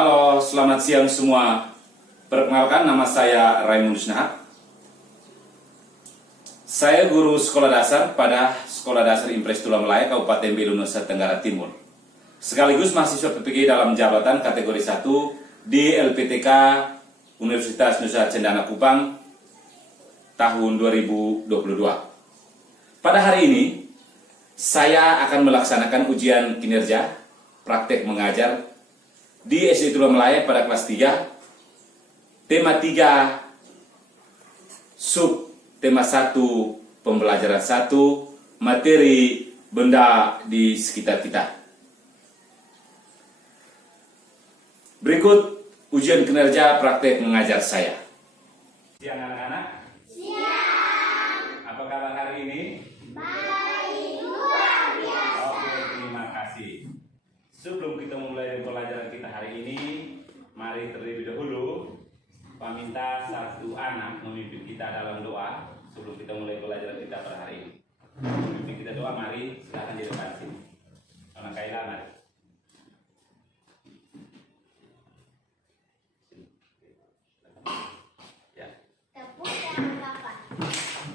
Halo, selamat siang semua. Perkenalkan, nama saya Raimundus Nahak. Saya guru sekolah dasar pada Sekolah Dasar Impres Tulang Melaya, Kabupaten Belu, Nusa Tenggara Timur. Sekaligus mahasiswa PPG dalam jabatan kategori 1 di LPTK Universitas Nusa Cendana Kupang tahun 2022. Pada hari ini, saya akan melaksanakan ujian kinerja praktek mengajar di SD Tulang Melaya pada kelas 3, tema 3, tema 1, pembelajaran 1, materi benda di sekitar kita. Berikut ujian kinerja praktek mengajar saya. Siang anak-anak. Siang. Apa kabar hari ini? Baik, luar biasa. Oke, terima kasih. Sebelum kita memulai pelajaran kita hari ini, mari terlebih dahulu meminta satu anak memimpin kita dalam doa sebelum kita mulai pelajaran kita pada hari ini. Memimpin kita doa, mari silakan di depan sini. Anak Kaila, mari. Ya. Tepuk tangan Bapak.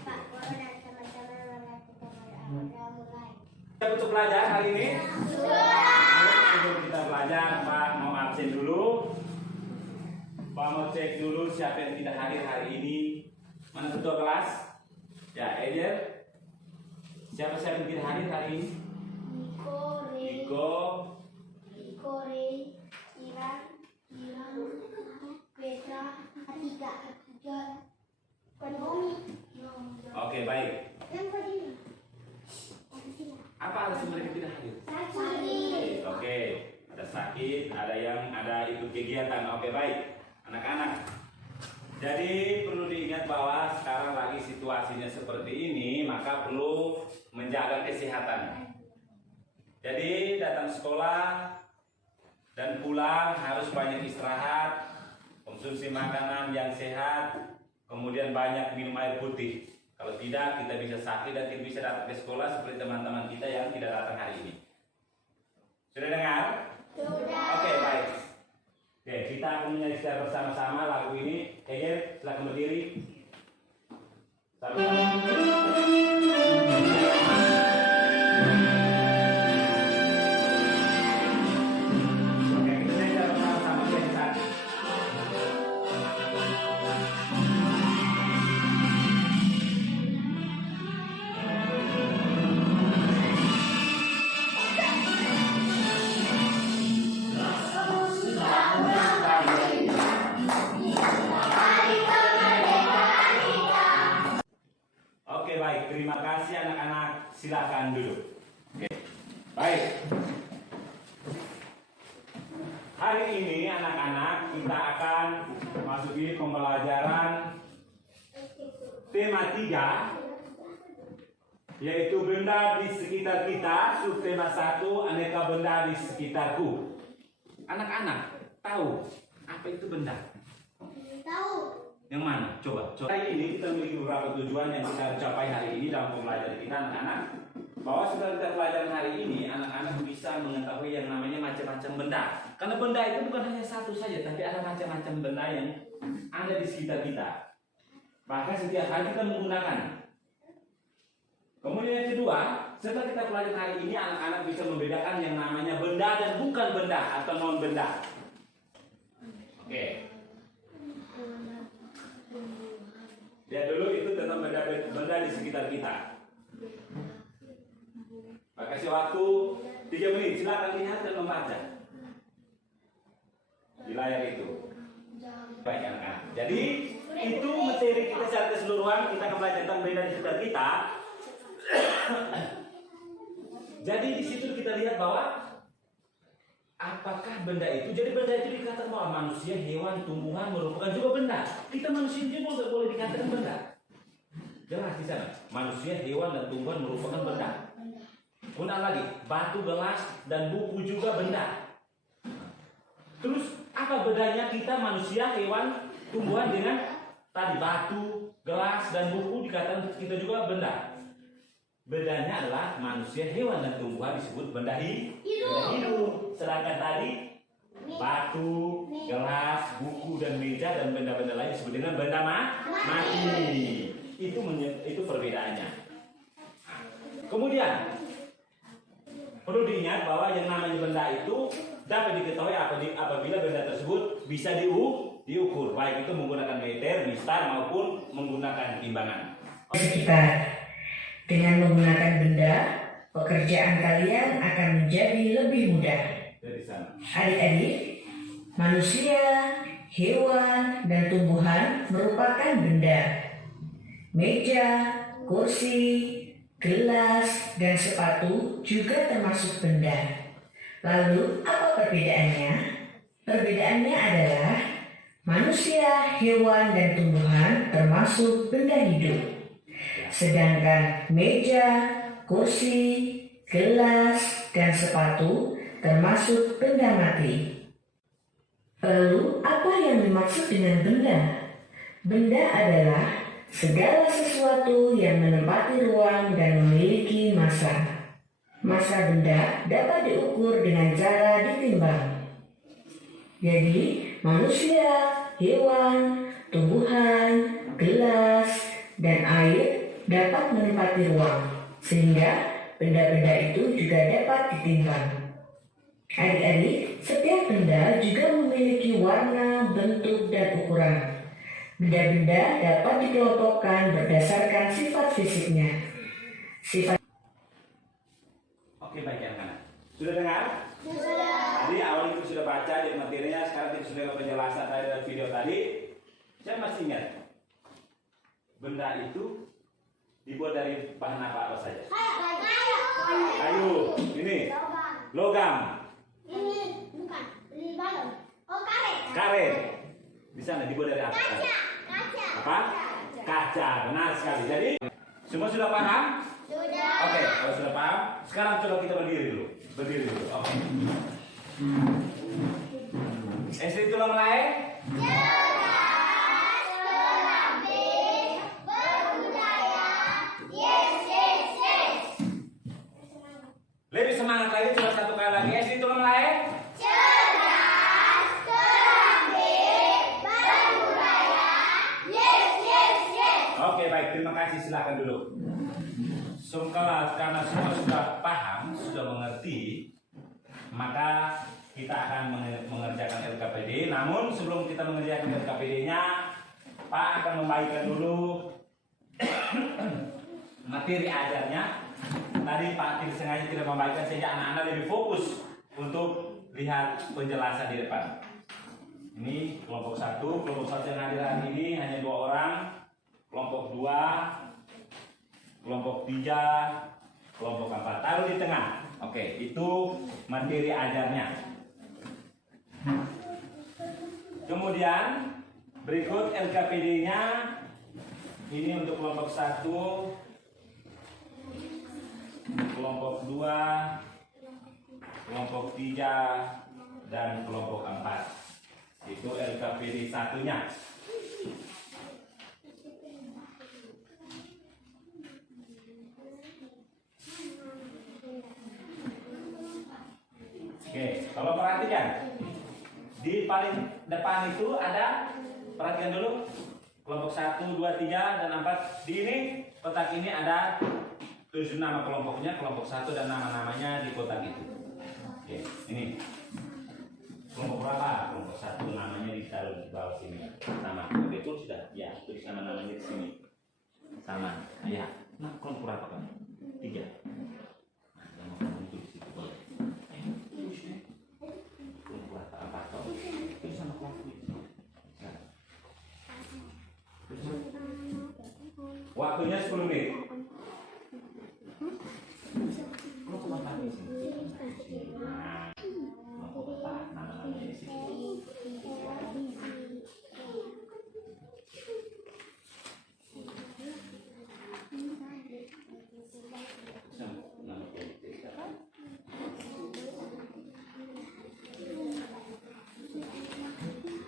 Pak Guru dan teman-teman warga kita mulai. Siap untuk belajar hari ini? Sebelum kita belajar, Pak mau absen dulu. Pak mau cek dulu siapa yang tidak hadir hari ini. Mana ketua kelas? Ya, Ejer. Siapa yang tidak hadir hari ini? Iko. Iran, Petra, Atika, Konomi. Oke, baik. Yang kedua. Apa alasan mereka tidak hadir? Sakit. Oke, ada sakit, ada ikut kegiatan. Oke, baik. Anak-anak. Jadi perlu diingat bahwa sekarang lagi situasinya seperti ini, maka perlu menjaga kesehatan. Jadi datang sekolah dan pulang harus banyak istirahat, konsumsi makanan yang sehat, kemudian banyak minum air putih. Kalau tidak, kita bisa sakit dan tidak bisa datang ke sekolah seperti teman-teman kita yang tidak datang hari ini. Sudah dengar? Sudah. Oke, baik. Oke, kita akan menyanyi secara bersama-sama lagu ini. Eger, silakan berdiri. Oke, kita nyanyi secara bersama-sama yang satu. Oke, baik. Terima kasih anak-anak. Silakan duduk. Oke. Baik. Hari ini anak-anak kita akan masuki pembelajaran tema 3, yaitu benda di sekitar kita. Subtema 1, aneka benda di sekitarku. Anak-anak tahu apa itu benda? Tahu. Yang mana? Coba. Hari ini kita memiliki beberapa tujuan yang kita capai hari ini dalam pembelajaran kita, anak-anak. Bahwa setelah kita pelajaran hari ini, anak-anak bisa mengetahui yang namanya macam-macam benda. Karena benda itu bukan hanya satu saja, tapi ada macam-macam benda yang ada di sekitar kita. Bahkan setiap hari kita menggunakan. Kemudian yang kedua, setelah kita pelajaran hari ini, anak-anak bisa membedakan yang namanya benda dan bukan benda atau non benda. Oke. Lihat dulu itu tentang benda di sekitar kita. Pak kasih waktu 3 menit, silakan lihat dan membaca di layar itu. Baik anak-anak. Jadi itu materi kita secara keseluruhan, kita akan belajar tentang benda di sekitar kita. Jadi di situ kita lihat bahwa apakah benda itu? Jadi benda itu dikatakan bahwa manusia, hewan, tumbuhan merupakan juga benda. Kita manusia juga tidak boleh dikatakan benda. Jelas di sana. Manusia, hewan, dan tumbuhan merupakan benda. Kemudian lagi, batu, gelas, dan buku juga benda. Terus apa bedanya kita manusia, hewan, tumbuhan dengan tadi batu, gelas, dan buku dikatakan kita juga benda? Bedanya adalah manusia, hewan, dan tumbuhan disebut benda hidup. Sedangkan tadi batu, gelas, buku dan meja dan benda-benda lain disebut dengan benda mati. Itu perbedaannya. Nah, kemudian perlu diingat bahwa yang namanya benda itu dapat diketahui apabila benda tersebut bisa diukur, baik itu menggunakan meter, mistar maupun menggunakan timbangan. Sekitar. Dengan menggunakan benda, pekerjaan kalian akan menjadi lebih mudah. Dari sana. Adik-adik, manusia, hewan, dan tumbuhan merupakan benda. Meja, kursi, gelas, dan sepatu juga termasuk benda. Lalu, apa perbedaannya? Perbedaannya adalah manusia, hewan, dan tumbuhan termasuk benda hidup. Sedangkan meja, kursi, gelas, dan sepatu termasuk benda mati. Lalu, apa yang dimaksud dengan benda? Benda adalah segala sesuatu yang menempati ruang dan memiliki massa. Massa benda dapat diukur dengan cara ditimbang. Jadi, manusia, hewan, tumbuhan, gelas, dan air dapat menempati ruang, sehingga benda-benda itu juga dapat ditimbang. Adik-adik, setiap benda juga memiliki warna, bentuk, dan ukuran. Benda-benda dapat dikelompokkan berdasarkan sifat fisiknya. Oke, baik anak-anak. Sudah dengar? Sudah. Tadi awal kita sudah baca di materinya, sekarang kita sudah lihat penjelasan dari video tadi. Saya masih ingat, benda itu dibuat dari bahan apa saja? Kayu, ini, logam, Ini bukan, ini balon. Oh, karet. karet. Di sana dibuat dari apa? Kaca. Apa? Kaca, benar sekali. Jadi, semua sudah paham? Sudah. Oke, kalau sudah paham, sekarang coba kita berdiri dulu. Berdiri dulu. Oke. SD tulang melai? Lebih semangat lagi, coba satu kali lagi. SD tulang melai? Oke, baik. Terima kasih. Silakan dulu. Karena semua sudah paham, sudah mengerti, maka kita akan mengerjakan LKPD. Namun sebelum kita mengerjakan LKPD-nya, Pak akan membagikan dulu materi ajarnya. Tadi Pak tidak sengaja tidak membagikan sehingga anak-anak lebih fokus untuk lihat penjelasan di depan. Ini kelompok 1 yang hadir hari ini hanya 2 orang. Kelompok 2, kelompok 3, kelompok 4. Taruh di tengah. Oke, itu materi ajarnya. Kemudian berikut LKPD-nya. Ini untuk kelompok 1, kelompok 2, kelompok 3, dan kelompok 4. Itu LKPD 1-nya. Oke, kalau perhatikan di paling depan itu ada, perhatikan dulu, kelompok 1, 2, 3, dan 4. Di ini, kotak ini ada tulis nama kelompoknya, kelompok 1 dan nama-namanya di kotak itu. Oke, ini kelompok berapa? Kelompok 1 namanya ditaruh di bawah sini. Sama. Oke, itu sudah. Ya, tulis nama-namanya di sini. Sama. Ya. Nah, kelompok berapa kan? 3. Nah, nama kamu itu di situ boleh. Waktunya 10 menit.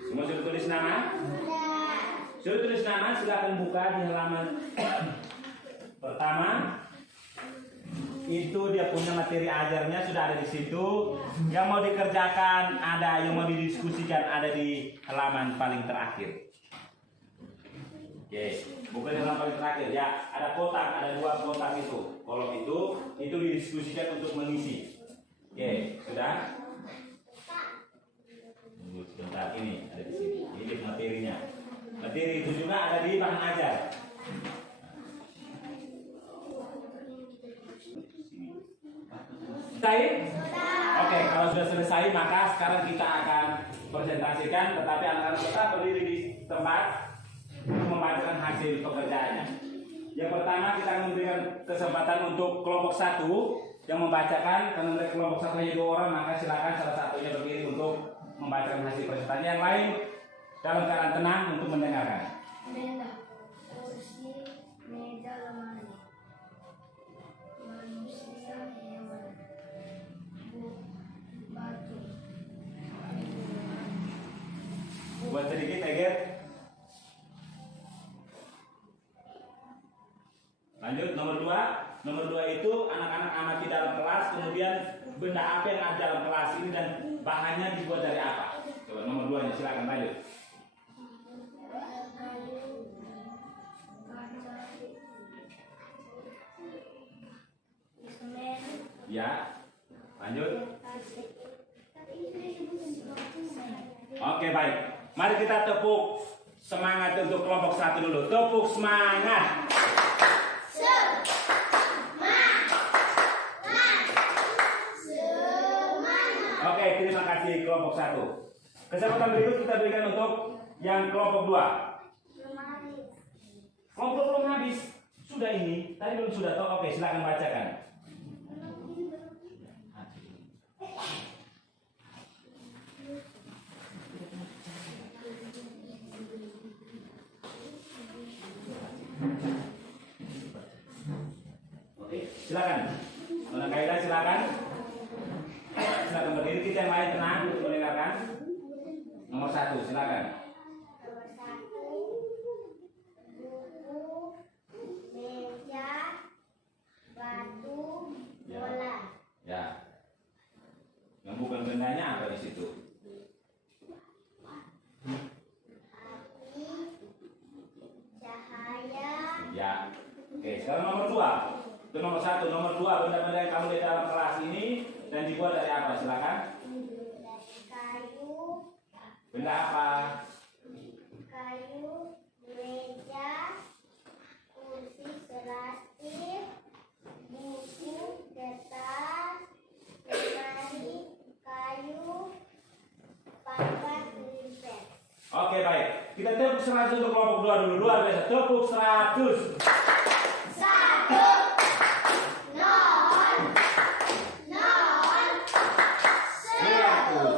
Semua sudah tulis nama? Sudah tulis nama, silakan buka di halaman pertama. Itu dia punya materi ajarnya sudah ada di situ. Yang mau dikerjakan ada, yang mau didiskusikan ada di halaman paling terakhir. Oke, bukan di halaman paling terakhir ya. Ada kotak, ada 2 kotak itu. Kolom itu didiskusikan untuk mengisi. Oke, sudah? Tunggu sebentar, ini ada di sini. Ini materinya. Materi itu juga ada di bahan ajar. Selesai? Oke, kalau sudah selesai maka sekarang kita akan presentasikan, tetapi anak-anak tetap berdiri di tempat untuk membacakan hasil pekerjaannya. Yang pertama kita akan memberikan kesempatan untuk kelompok 1 yang membacakan. Karena mereka kelompok 1 hanya 2 orang, maka silakan salah satunya berdiri untuk membacakan hasil presentasi. Yang lain dalam keadaan tenang untuk mendengarkan. Kursi, meja, lemari. Manusia, hewan. Batu. Buat sedikit, Eger. Lanjut, nomor 2. Nomor 2 itu anak-anak amati dalam kelas, kemudian benda apa yang ada dalam kelas ini dan bahannya dibuat dari apa. Coba nomor 2 nya silakan lanjut. Ya, lanjut. Oke, baik. Mari kita tepuk semangat untuk kelompok 1 dulu. Tepuk semangat. Oke, terima kasih kelompok 1. Kesempatan berikut kita berikan untuk yang kelompok 2. Kelompok belum habis. Sudah ini, tadi belum sudah tahu. Oke, silakan bacakan. Oke, silakan. Nona Kaila silakan. Silakan berdiri, kita yang lain tenang untuk mendengarkan. Nomor 1, silakan. Nomor 1, buku, meja, batu, bola. Ya. Yang bukan bendanya apa di situ? Api, cahaya. Ya. Oke, sekarang nomor 2. Itu nomor 1, nomor 2 benda-benda yang kamu lihat dalam kelas ini dan dibuat dari apa? Silakan. Dari kayu. Benda apa? Kayu, meja, kursi plastik, buku, kertas, lemari, kayu, papan, pulpen. Oke, baik. Kita tepuk 100 untuk kelompok 2 dulu. Luar biasa. Tepuk 100. 100.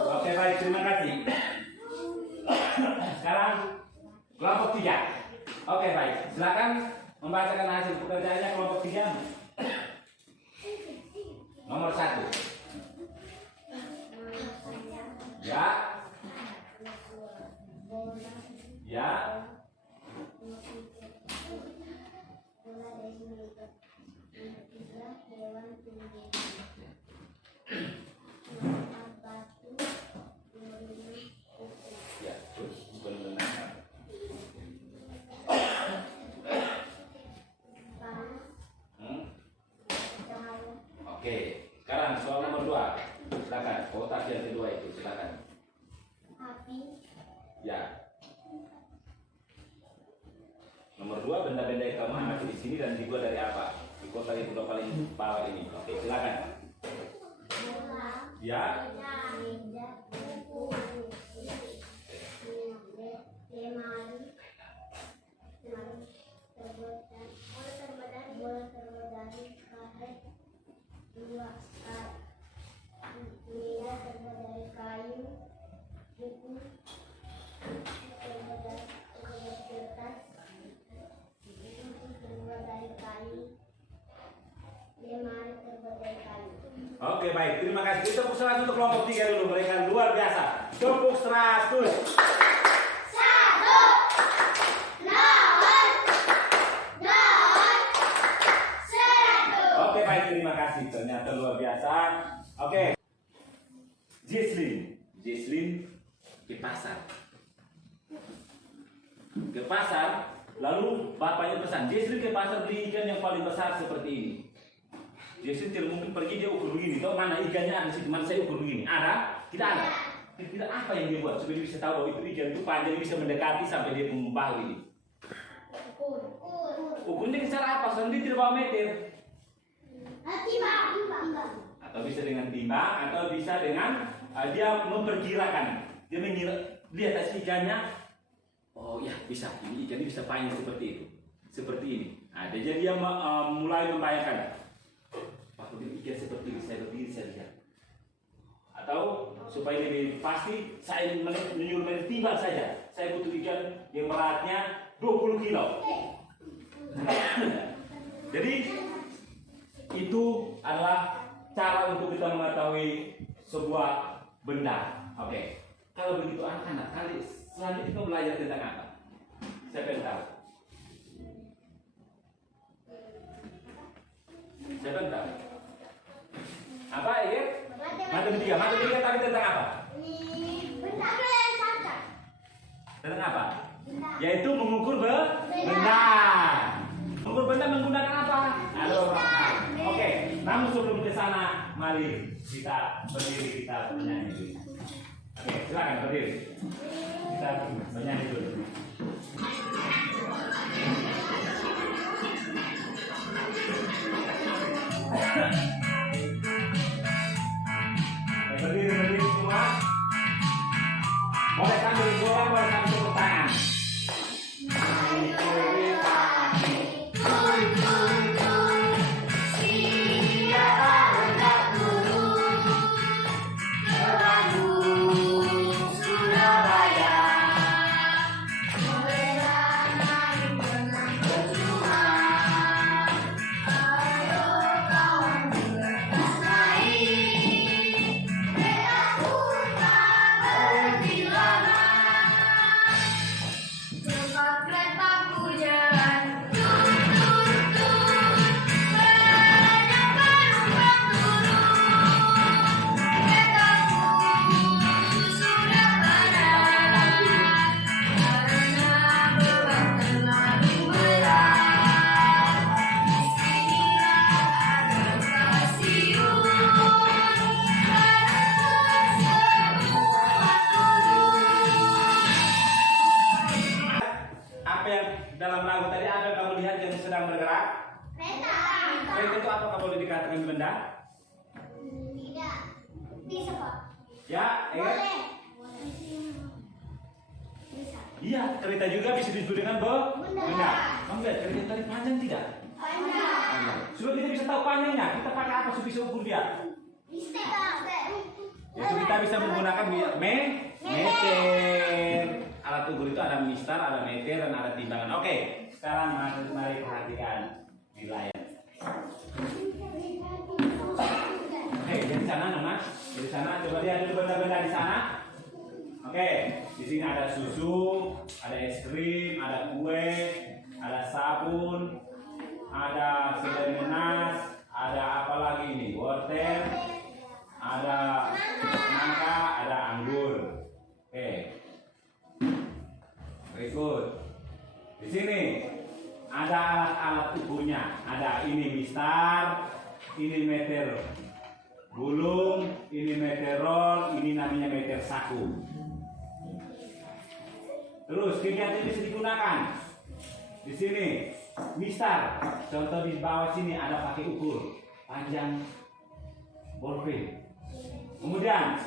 Oke, baik. Terima kasih. Sekarang kelompok 3. Oke, baik. Silakan membacakan hasil pekerjaannya kelompok 3. Nomor 1. Ya. Ya. Ya, terus bukan benar. Oke, sekarang soal nomor 2. Silakan, kotak yang kedua itu, silakan. Api, Ya. Nomor 2, benda-benda yang kamu amati di sini dan dibuat dari apa? Di kotak yang udah paling bawah ini. Oke, silakan. bola, Ya. meja, buku, lemari, bola terbuat dari karet, 2 karet, meja terbuat dari kayu, buku terbuat dari kertas, buku terbuat dari kayu, lemari terbuat dari kayu. Oke, baik. Terima kasih. Kita tepuk 100 untuk kelompok 3 dulu. Mereka luar biasa. Tepuk 100. Oke, baik. terima kasih. Ternyata luar biasa. Oke. Jesslyn ke pasar. Ke pasar, lalu bapaknya pesan, Jesslyn ke pasar beli ikan yang paling besar seperti ini. Jesslyn tidak mungkin pergi, dia ukur begini. Tahu mana ikannya ada situ, mana saya ukur begini. Ada? Tidak ada. Tidak, apa yang dia buat supaya dia bisa tahu bahwa itu ikan itu panjang, bisa mendekati sampai dia membahu ini. Ukurnya cara apa? Soalnya dia tidak bawa meter. Timbang. Atau bisa dengan timbang, atau bisa dengan dia memperkirakan. Dia mengira, lihat hasil ikannya. Oh ya, bisa. Ini ikannya bisa panjang seperti itu. Seperti ini. Nah, jadi dia mulai membayangkan. Waktu ikan seperti ini, saya berdiri, saya lihat. Atau supaya lebih pasti, saya menyuruh timbang saja. Saya butuh ikan yang beratnya 20 kilo. Jadi itu adalah cara untuk kita mengetahui sebuah benda. Oke. Kalau begitu anak-anak, kali selanjutnya kita belajar tentang apa? Siapa yang tahu? Siapa yang tahu? Apa ya? Matematika. Matematika tapi tentang apa? Tentang apa? Yaitu mengukur benda. Mengukur benda menggunakan apa? Oke. Namun sebelum ke sana, mari kita berdiri, kita bernyanyi dulu. Oke, silakan berdiri. Kita bernyanyi dulu. Berdiri semua. Boleh sambil goyang, boleh sambil tepuk tangan. Dalam lagu tadi ada kamu lihat yang sedang bergerak? Kereta itu apa boleh dikatakan benda? Tidak. Bisa Pak? Ya, Boleh. Iya, kereta juga bisa disebut dengan benda. Kamu lihat kereta tadi panjang tidak? Panjang. Supaya kita bisa tahu panjangnya, kita pakai apa supaya bisa ukur dia? Yaitu kita bisa menggunakan meter. Alat ukur itu ada mistar, ada meter, dan ada timbangan. Oke, sekarang mari perhatikan wilayah. Oke, dari sana Nona, dari sana coba lihat dulu benda-benda di sana. Oke, di sini ada susu, ada es krim, ada kue, ada sabun, ada seledri nanas, ada apa lagi ini? Wortel, ada nangka, ada anggur. Oke. Berikut. Di sini ada alat-alat ukurnya. Ada ini mistar, ini meter gulung, ini meter roll, ini namanya meter saku. Terus kegiatan bisa digunakan. Di sini mistar. Contoh di bawah sini ada pakai ukur panjang bolpen. Kemudian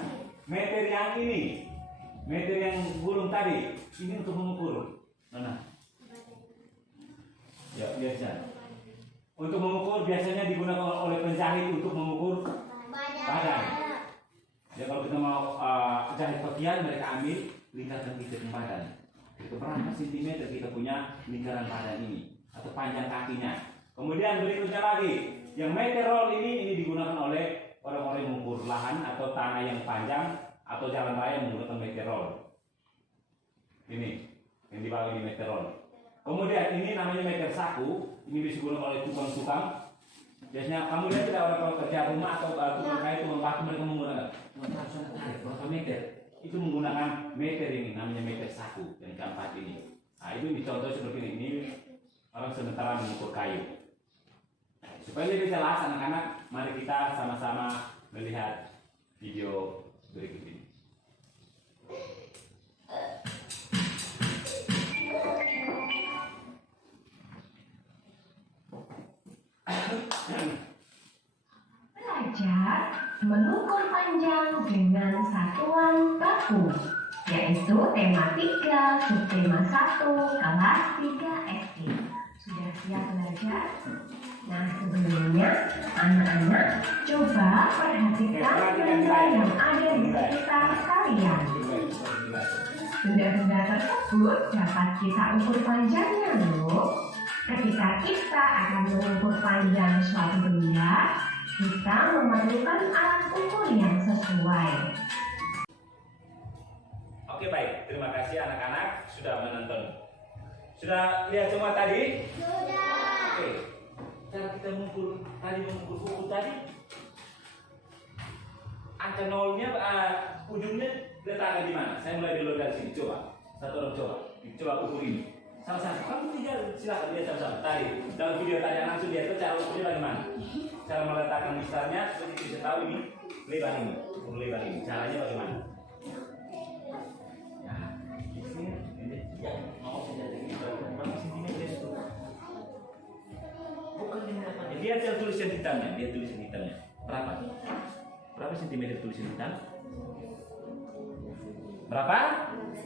meter yang ini, meter yang gulung tadi, ini untuk mengukur. Mana? Ya, biasa. Untuk mengukur biasanya digunakan oleh penjahit untuk mengukur badan. Ya, kalau kita mau jahit pakaian, mereka ambil lingkaran kita badan. Itu berapa sentimeter kita punya lingkaran badan ini atau panjang kakinya. Kemudian berikutnya lagi, yang meter roll ini digunakan oleh orang-orang yang mengukur lahan atau tanah yang panjang atau jalan raya menggunakan meter roll. Ini yang di bawah ini meter roll. Kemudian ini namanya meter saku, ini bisa digunakan oleh tukang-tukang Biasanya kamu lihat tidak orang kalau kerja rumah atau tukang kayu waktu mereka menggunakan berapa meter? Itu menggunakan meter ini, namanya meter saku yang keempat ini. Nah itu dicontoh seperti ini. Ini orang sementara mengukur kayu. Nah, supaya lebih jelas anak-anak, mari kita sama-sama melihat video berikut ini. Belajar mengukur panjang dengan satuan baku, yaitu tema 3, subtema 1, kelas 3 SD. Sudah siap belajar? Nah, sebelumnya anak-anak coba perhatikan benda yang ada di sekitar kalian. Benda-benda tersebut dapat kita ukur panjangnya loh. Ketika kita akan mengukur panjang suatu benda, kita memerlukan alat ukur yang sesuai. Oke baik, terima kasih anak-anak sudah menonton. Sudah lihat semua tadi? Sudah. Oke. Cara kita mengukur buku tadi. Angka nolnya, ujungnya letakkan di mana? Saya mulai dulu dari sini. Coba, satu orang coba ukur ini. Sama-sama. Kamu tiga silakan lihat sama-sama. Tadi dalam video tadi langsung lihat cara ukurnya bagaimana. Cara meletakkan mistarnya seperti bisa tahu ini lebar ini, ukur lebar ini. Caranya bagaimana? Nah, di sini ya mau saja berapa sentimeter itu? Bukan dengan apa? Lihat yang tulisan hitamnya, lihat tulisan hitamnya. Berapa? Berapa sentimeter tulisan hitam? Berapa?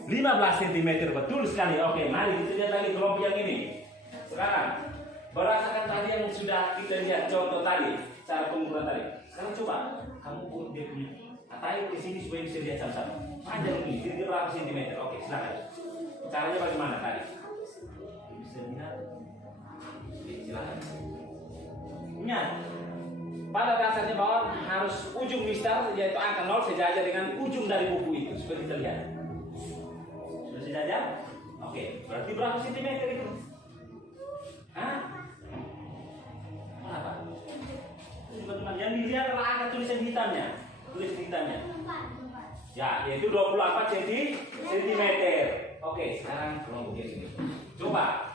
15 cm, betul sekali. Oke, mari kita lihat lagi kelompok yang ini. Sekarang, berdasarkan tadi yang sudah kita lihat contoh tadi, cara pengukuran tadi. Sekarang coba, kamu ukur dia punya. Atai di sini supaya bisa lihat sama-sama. Panjang ini, kira-kira berapa sentimeter? Oke, silakan. Caranya bagaimana tadi? Bisa lihat. Oke, silakan. Ingat, pada dasarnya bahwa harus ujung mistar yaitu angka 0 sejajar dengan ujung dari buku itu. Supaya kita lihat. Sejajar? Oke, berarti berapa sentimeter itu? Hah? Berapa? Yang dilihat adalah angka tulisan hitamnya. Tulisan hitamnya. Ya, yaitu 24 centimeter. Oke, sekarang kelompok ini. Coba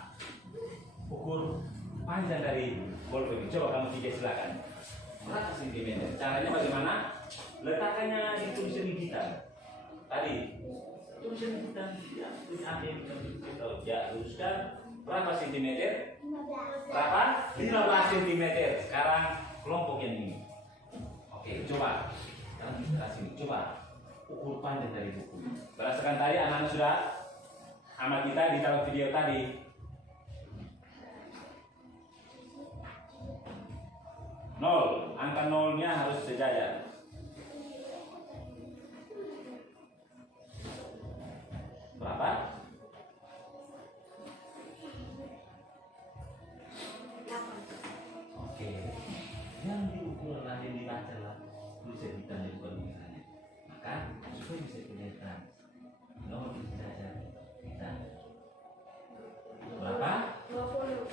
ukur panjang dari bolpen ini. Coba kamu tiga silakan. Berapa sentimeter? Caranya bagaimana? Letakkannya di tulisan hitam. Tadi tulisan hitam ya, ambil kita luruskan berapa sentimeter? Berapa? 15 sentimeter. Sekarang kelompok yang ini. Oke, coba. Sekarang kita sini. Coba ukur panjang dari buku. Berdasarkan tadi anak-anak sudah amal kita di dalam video tadi. Nol, angka nolnya harus sejajar. Berapa? Oke, yang diukur adalah yang dibaca lah tulisan hitam yang bukan misalnya. Maka supaya bisa kelihatan nol sejajar kita. Berapa?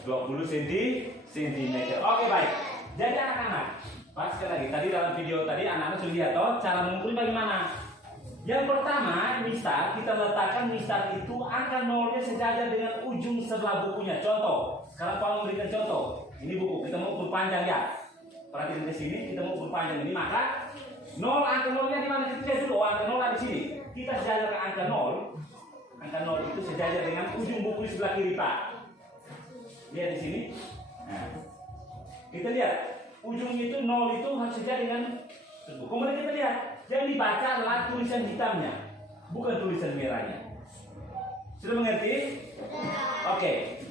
20 cm. Oke baik. Jadi anak-anak, pas sekali lagi tadi dalam video tadi anak-anak sudah lihat toh cara mengukur bagaimana. Yang pertama, mistar, kita letakkan mistar itu angka nolnya sejajar dengan ujung sebelah bukunya. Contoh, sekarang Pak memberikan contoh. Ini buku, kita mau ukur panjang ya. Perhatikan di sini, kita mau ukur panjang ini. Maka, nol angka nolnya di mana? Kita lihat dulu, angka nol ada di sini. Kita sejajar ke angka nol. Angka nol itu sejajar dengan ujung buku di sebelah kiri, Pak. Lihat di sini. Nah, kita lihat, ujung itu nol itu harus sejajar dengan buku. Kemudian kita lihat. Yang dibaca adalah tulisan hitamnya, bukan tulisan merahnya. Sudah mengerti? Oke.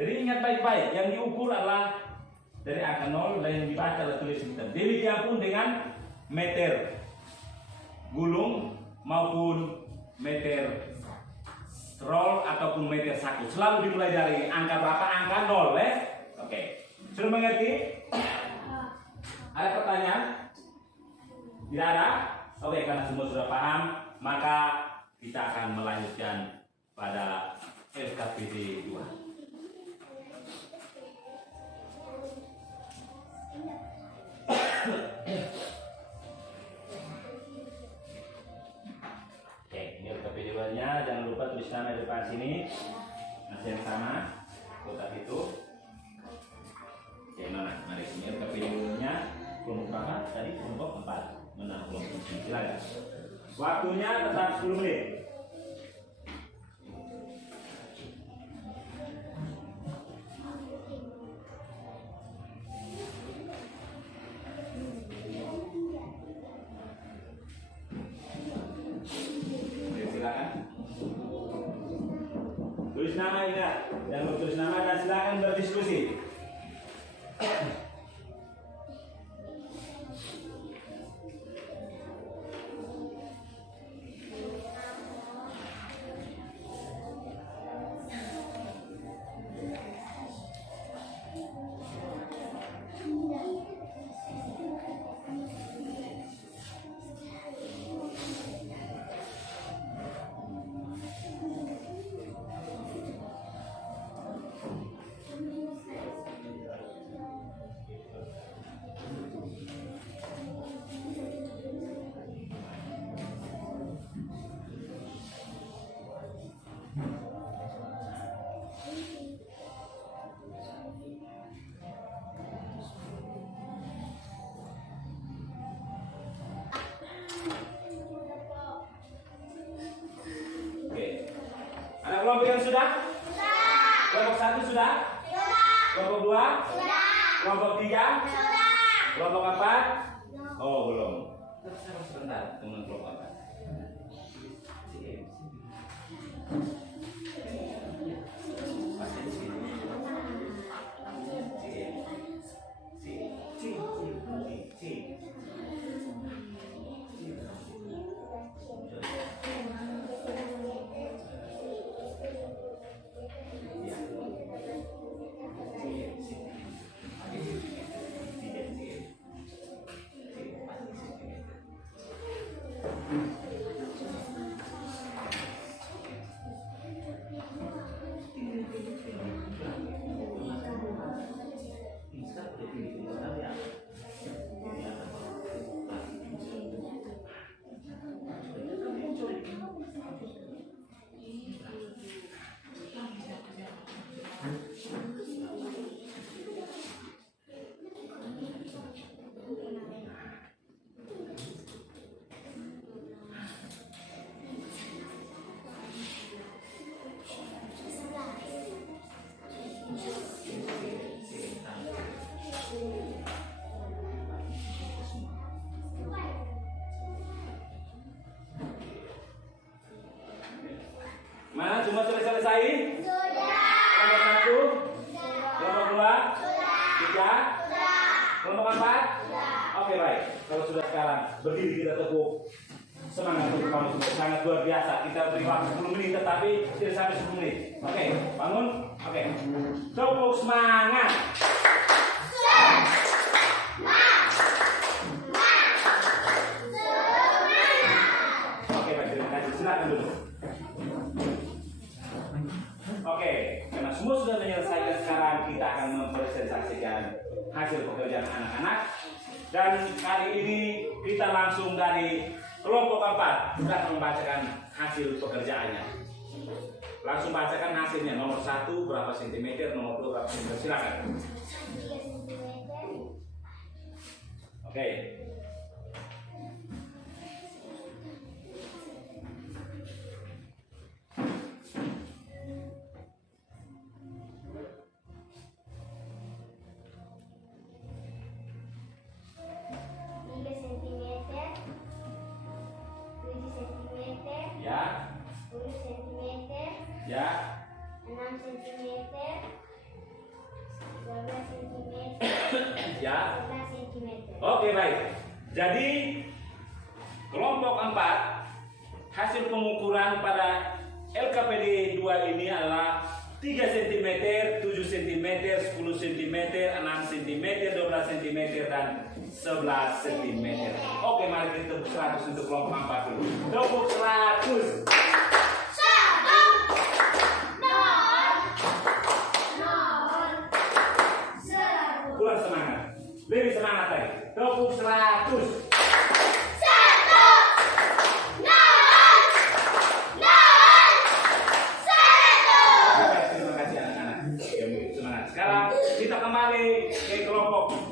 Jadi ingat baik-baik, yang diukur adalah dari angka 0 dan yang dibaca adalah tulisan hitam. Demikian pun dengan meter gulung maupun meter roll ataupun meter saku. Selalu dimulai dari angka berapa? Angka 0, ya? Oke. Sudah mengerti? Ada pertanyaan? Tidak ada? Oke, karena semua sudah paham, maka kita akan melanjutkan pada FKPD 2. depan sini. Masih yang sama. Kotak itu. Oke, mana? Mari sini LKPD-nya kelompok berapa? Tadi kelompok 4. Mana kelompok 9? Silakan. Waktunya tetap 10 menit. Tulis nama, ingat, jangan tulis nama dan silakan berdiskusi. Kelompok yang sudah? Kelompok 1 sudah? Kelompok 2? Kelompok 3? Kelompok 4? Oh, belum. Sebentar, teman kelompok 4. Mana cuma selesai? Sudah. Kelompok 1? Kelompok 2? Sudah. 3? Kelompok 4? Sudah. Oke, baik. Kalau sudah sekarang berdiri kita tepuk semangat untuk kamu sangat luar biasa. Kita beri waktu 10 menit tetapi tidak sampai 10 menit. Oke, bangun. Oke. Tepuk semangat. Oke, baik. Terima kasih. Silakan duduk. Oke, karena semua sudah menyelesaikan, sekarang kita akan mempresentasikan hasil pekerjaan anak-anak. Dan kali ini kita langsung dari kelompok 4 sudah membacakan hasil pekerjaannya. Langsung bacakan hasilnya. Nomor 1 berapa sentimeter, nomor 2 berapa sentimeter. Silakan. Oke. Ya. 6 cm, 12 cm, Ya. 11 cm. Oke, baik. Jadi kelompok 4 hasil pengukuran pada LKPD 2 ini adalah 3 cm, 7 cm, 10 cm, 6 cm, 12 cm, dan 11 cm. Oke, mari kita tepuk 100 untuk kelompok 4 dulu. Tepuk 100. Kurang semangat. Lebih semangat lagi. Tepuk 100.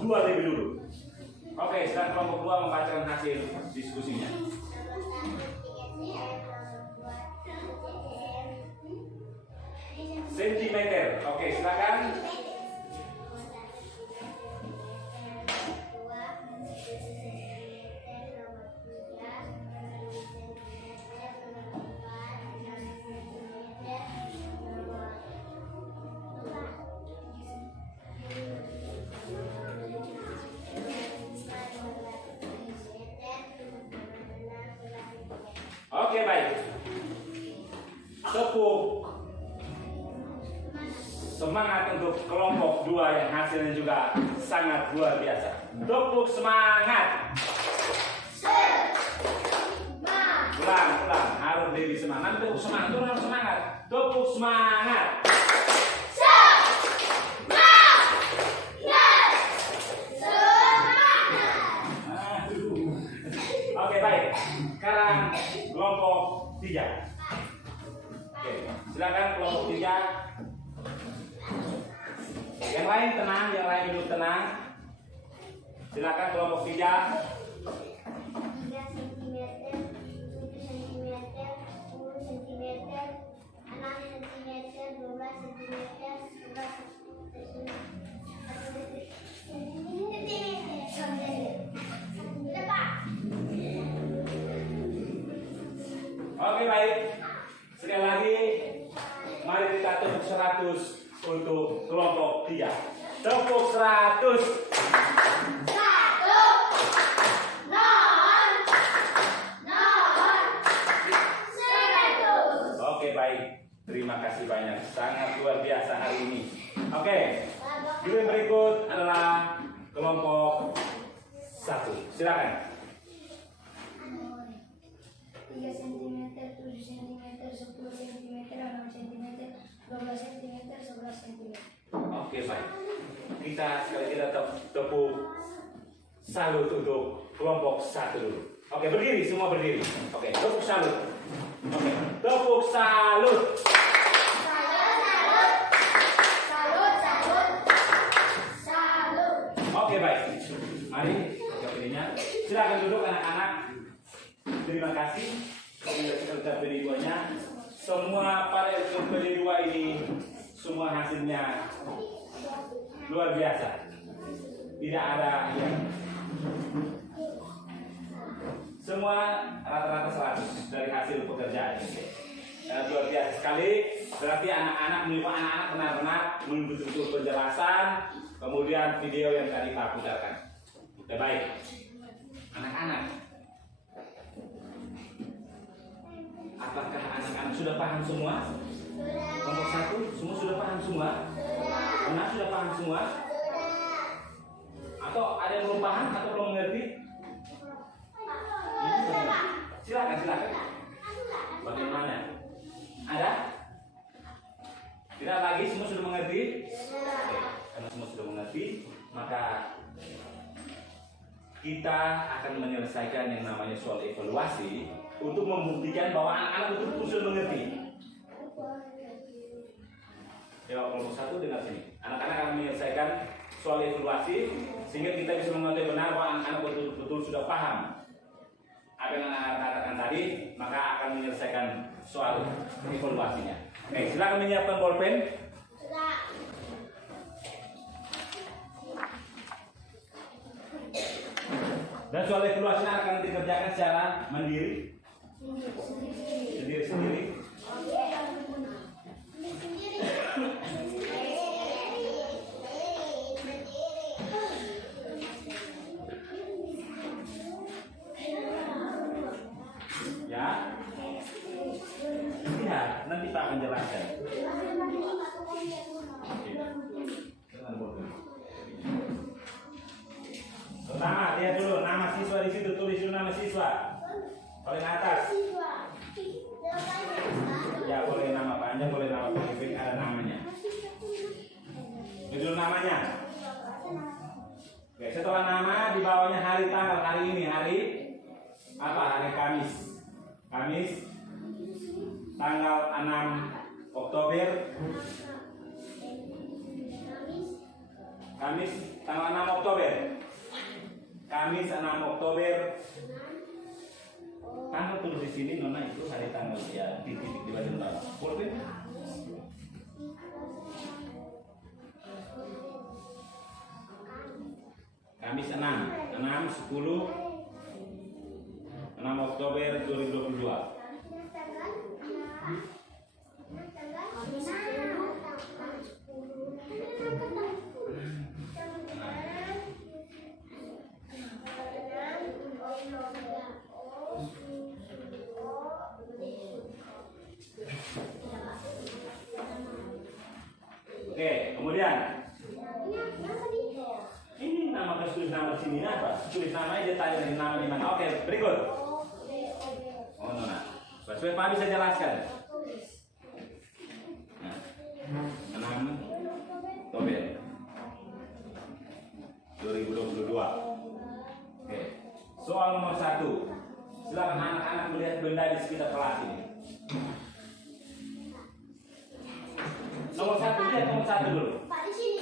kelompok 2 lebih dulu. Oke, sekarang kelompok 2 membacakan hasil diskusinya. Sentimeter. Oke, silakan. Oke, baik. Tepuk semangat untuk kelompok 2 yang hasilnya juga sangat luar biasa. Tepuk semangat. Ulang, harus diri semangat. Tepuk semangat, itu harus semangat. Tepuk semangat. Oke, baik. Sekarang kelompok 3. Oke, silakan kelompok 3. Yang lain tenang, yang lain duduk tenang. Silakan kelompok 3. 3 cm, 7 cm, 10 cm, 6 cm, 12 cm, 11 cm. Oke, baik. Sekali lagi, mari kita tepuk 100 untuk kelompok 3. Tepuk 100. Oke, baik. Terima kasih banyak. Sangat luar biasa hari ini. Oke. Yang berikut adalah kelompok 1. Silakan. 3 cm, 7 cm, 10 cm, 6 cm, 12 cm, 11 cm. Oke, baik. Kita sekali kita tepuk salut untuk kelompok 1 dulu. Oke, berdiri, semua berdiri. Oke, tepuk salut. Oke, tepuk salut. Oke, baik. Mari, berdirinya. Silakan duduk anak-anak. Terima kasih. Peserta PD2-nya. Semua pada PD2 ini semua hasilnya luar biasa. Tidak ada yang semua rata-rata 100 dari hasil pekerjaan ini. Luar biasa sekali. Berarti anak-anak benar-benar betul-betul penjelasan. Kemudian video yang tadi Pak putarkan. Oke, baik. Anak-anak, apakah anak-anak sudah paham semua? Kelompok 1 semua sudah paham semua? Benar sudah paham semua? Atau ada yang belum paham atau belum mengerti? Silakan. Bagaimana? Ada? Tidak lagi, semua sudah mengerti? Oke, karena semua sudah mengerti, maka kita akan menyelesaikan yang namanya soal evaluasi untuk membuktikan bahwa anak-anak betul-betul sudah mengerti. Ya, kelompok 1 dengar sini. Anak-anak akan menyelesaikan soal evaluasi sehingga kita bisa mengetahui benar bahwa anak-anak betul-betul sudah paham apa yang anak-anak katakan tadi, maka akan menyelesaikan soal evaluasinya. Oke, silakan menyiapkan bolpen. Dan soal evaluasinya akan dikerjakan secara mandiri, sendiri-sendiri. Ya, lihat nanti Pak akan jelaskan. Pertama, lihat dulu nama siswa di situ, tulis dulu nama siswa paling atas. Ya, boleh nama panjang, boleh nama pendek, ada namanya. Judul namanya. Oke, setelah nama di bawahnya hari tanggal, hari ini hari apa? Hari Kamis. Kamis tanggal 6 Oktober Kamis tanggal 6 Oktober. Kamis 6 Oktober. Tanggal tulis di sini Nona itu hari tanggal ya di titik di bagian bawah. Pulpen. Kamis 6 Oktober 2022. Oke, kemudian ini nama tulis nama di sini apa? Tulis nama aja tanya nama di mana. Oke, berikut. Oh, Nona. Supaya Pak bisa jelaskan. Nah, 6 Oktober 2022. Oke. Soal nomor 1. Silakan anak-anak melihat benda di sekitar kelas ini. Nomor 1, lihat nomor 1 dulu. Pak di sini.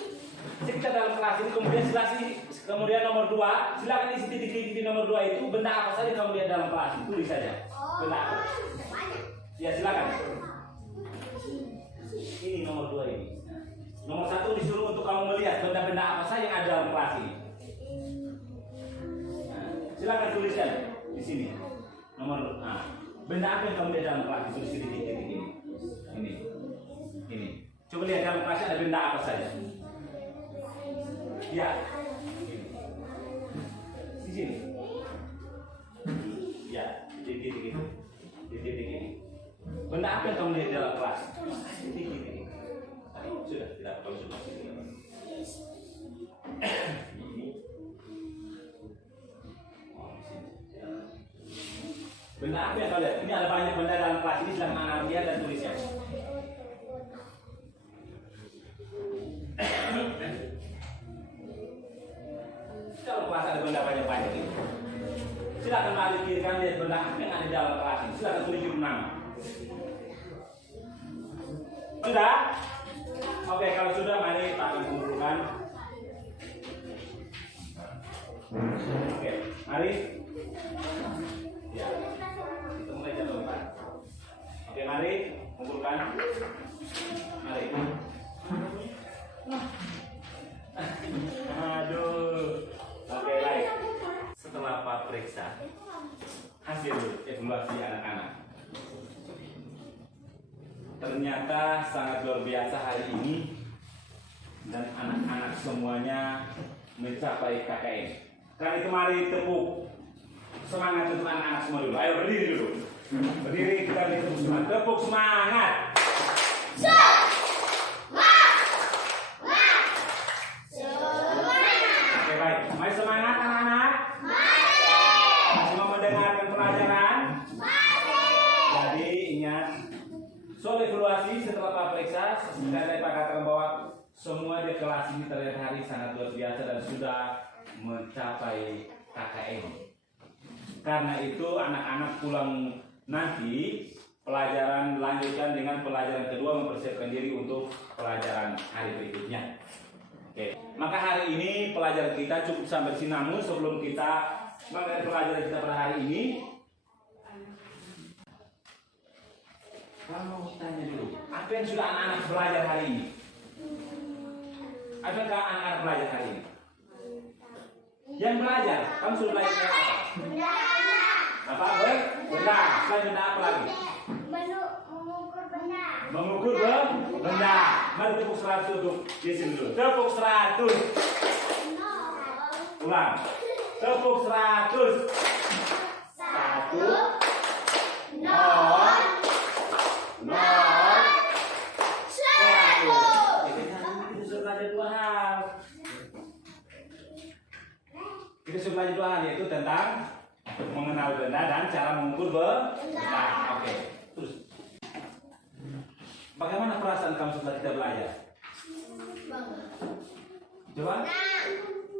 Kita dalam kelas ini kemudian nomor 2, silakan isi titik-titik di nomor 2 itu benda apa saja kamu lihat dalam kelas ini, tulis saja. Benda apa? Ya silakan. Ini nomor 2 ini. Nomor 1 disuruh untuk kamu melihat benda-benda apa saja yang ada dalam kelas ini. Nah, silakan tuliskan di sini. Nomor benda apa yang kamu lihat dalam kelas, tulis titik-titik ini. Ini. Coba lihat dalam kelas ada benda apa saja. Ya. Di sini. Ya, di titik ini. Di titik ini. Benda apa yang kamu lihat dalam kelas? Di titik ini. Sudah, tidak perlu sudah. Benda apa yang kau lihat? Ini ada banyak benda dalam kelas ini, silakan anak lihat dan tulisnya. Kalau kelas ada benda banyak-banyak ini, silakan mari kirikan lihat benda apa yang ada di dalam kelas ini. Silakan tulis judul nama. Sudah? Oke, kalau sudah mari Pak kumpulkan. Oke, mari. Ya, kita mulai jam 4. Oke, mari kumpulkan. Mari. Aduh. Oke, baik. Setelah Pak periksa hasil evaluasi anak-anak, ternyata sangat luar biasa hari ini dan anak-anak semuanya mencapai KKM. Karena itu mari tepuk semangat untuk anak-anak semua dulu. Ayo berdiri dulu. Berdiri, kita tepuk semangat. Tepuk semangat. Oke, baik. Mari semangat anak-anak. Masih mau mendengarkan pelajaran? Jadi ingat, soal evaluasi setelah Pak periksa, saya Pak katakan bahwa semua di kelas ini terlihat hari sangat luar biasa dan sudah mencapai KKM. Karena itu anak-anak pulang nanti pelajaran lanjutkan dengan pelajaran kedua, mempersiapkan diri untuk pelajaran hari berikutnya. Oke, maka hari ini pelajaran kita cukup sampai di sini. Namun sebelum kita mengenai pelajaran kita pada hari ini, kamu tanya dulu, apa yang sudah anak-anak belajar hari ini? Apa yang anak-anak belajar hari ini? Yang belajar, kamu sudah belajar apa? Apa? Benda. Selain benda apa lagi? Mengukur benda. Mengukur benda. Mari tepuk 100 untuk di sini dulu. Tepuk 100. Ulang. Tepuk 100. 1 0 0 1. Kita sudah belajar dua hal. Kita sudah belajar dua hal, yaitu tentang mengenal benda dan cara mengukur benda. Oke. Terus, bagaimana perasaan kamu setelah kita belajar? Coba.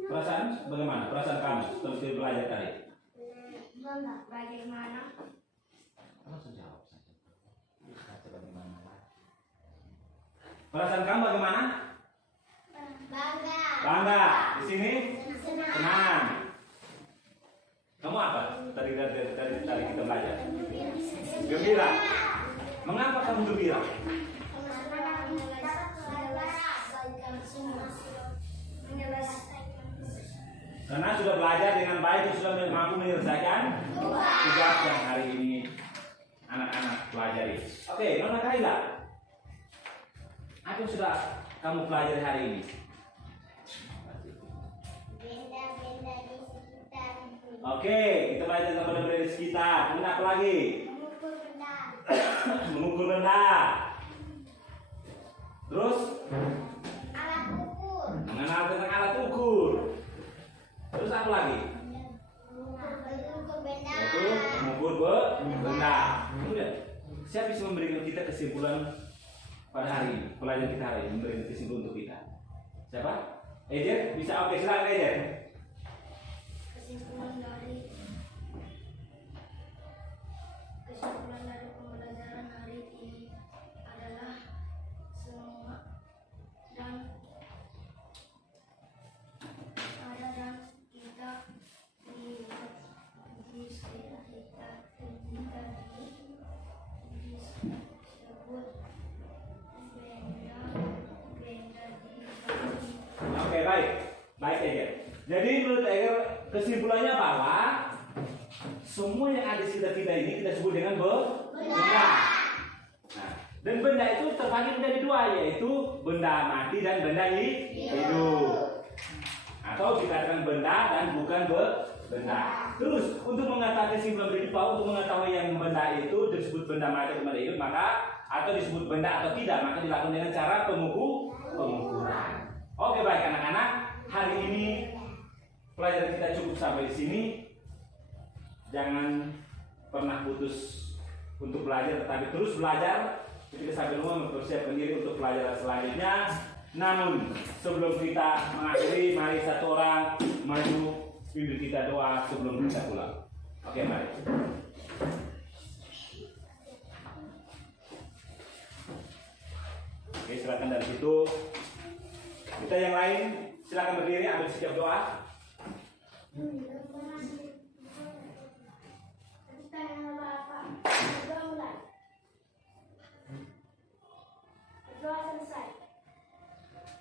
Perasaan bagaimana? Perasaan kamu setelah kita belajar tadi? Bagaimana? Langsung jawab saja. Bagaimana? Perasaan kamu bagaimana? Bangga. Bangga. Di sini senang. Kamu apa? Tadi kita belajar. Gembira. Mengapa kamu gembira? Karena sudah belajar dengan baik dan sudah mampu menyelesaikan tugas yang hari ini anak-anak pelajari. Oke, Nona Kaila, apa yang sudah kamu pelajari hari ini? Benda-benda di sekitar. Oke, kita belajar tentang benda-benda di sekitar. Kemudian apa lagi? Mengukur benda. Mengukur benda. Terus Alat ukur. mengenal tentang alat ukur. Terus apa lagi? Mengukur benda. Yaitu mengukur benda. Kemudian siapa bisa memberikan kita kesimpulan pada hari ini? Pelajaran kita hari ini memberikan kesimpulan untuk kita. Siapa? Ejen? Bisa? Oke, silakan Ejen. Kesimpulan dari pembelajaran hari ini adalah semua dan kita disebut benda di. Oke, baik. Baik, Eger. Jadi menurut Eger kesimpulannya bahwa semua yang ada di sekitar kita ini kita sebut dengan benda. Nah, dan benda itu terbagi menjadi dua, yaitu benda mati dan benda hidup. Atau dikatakan benda dan bukan benda. Terus untuk mengatakan kesimpulan berikut bahwa untuk mengetahui yang benda itu disebut benda mati atau benda hidup, maka atau disebut benda atau tidak, maka dilakukan dengan cara pengukuran. Oke, baik anak-anak, hari ini pelajaran kita cukup sampai di sini. Jangan pernah putus untuk belajar, tetapi terus belajar. Kita sambil mempersiapkan diri untuk pelajaran selanjutnya. Namun sebelum kita mengakhiri, mari satu orang maju pimpin kita doa sebelum kita pulang. Oke, mari. Oke, silakan dari situ. Kita yang lain silakan berdiri, ambil siap doa.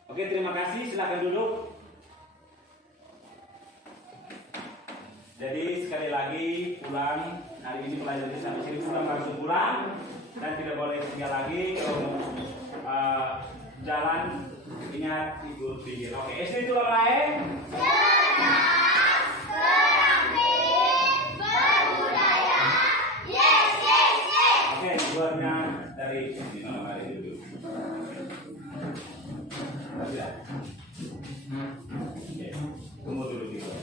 Oke, terima kasih. Silakan duduk. Jadi sekali lagi pulang hari ini pelajaran kita sampai sini, pulang langsung pulang dan tidak boleh tinggal lagi. Kalau jalan ingat tidur pinggir. Oke, SD tulang lain. Oke, keluarnya dari sini malam hari dulu. Sudah. Oke, tunggu dulu gitu.